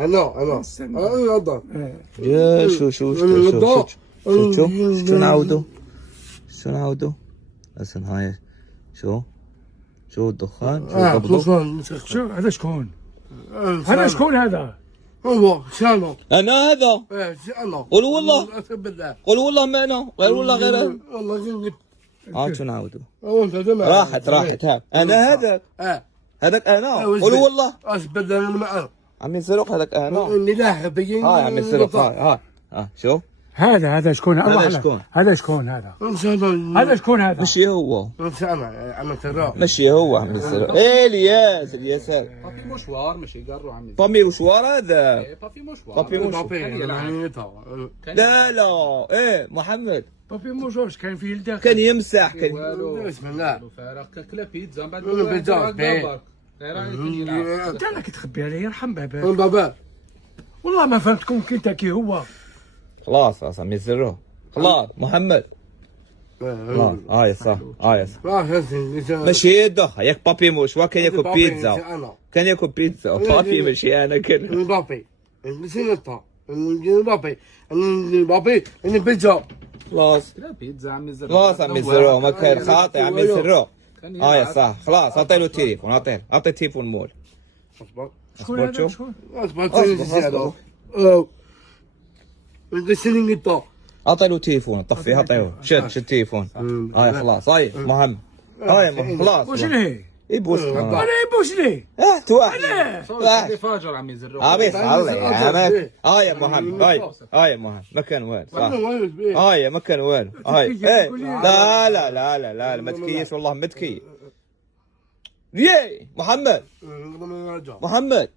انا هذا يا شو نعودو لسن هاي شو الدخان شو هذا شكون؟ هذا شكون هذا؟ هو شانو انا هذا انا قول والله بالله قول والله ما انا غير والله غير والله شو نعودو انت دمع راحت ها انا هذا هذاك انا قول والله اثبت انا معه عم ينسرق هذاك انا اللي لاحق بيجي هاي عم ينسرق هاي شو هذا شكون؟ هذا شكون؟ هذا شكون هذا؟ هذا هذا شكون هذا؟ مشي هو انا ترى مشي هو عم ينسرق الياس بابي مشوار ماشي قرو عم بامي مشوار هذا بابي مشوار بابي لا محمد بابي موجوش كان في الداخل كان يمسح كان بسم الله فارق كلا بيتزا من بعد بيتزا انت انا تخبي علي يرحم باباك بابا والله ما فهمتكم كي هو خلاص عم يزروه خلاص محمد خلاص صح ماشي يده ياك بابي مشوار كان ياكل بيتزا بابي ماشي انا كان بابي بابي بيتزا خلاص كلا بيتزا عم يزرو خلاص عم يزروه ما كان خاطئ عم يزروه صح خلاص اعطي له تليفون اعطي تليفون مول شكون هذا شوف. شكون؟ اعطي له تليفون طفيه اعطيه شد التليفون خلاص محمد خلاص واش ليه؟ يبوس انا يبوش ليه؟ تواحد صوت فاجر عم يزرو عبيط الله يا محمد يا محمد ما كان وين صح ما كان وين لا ما تكيس والله ما تكيس محمد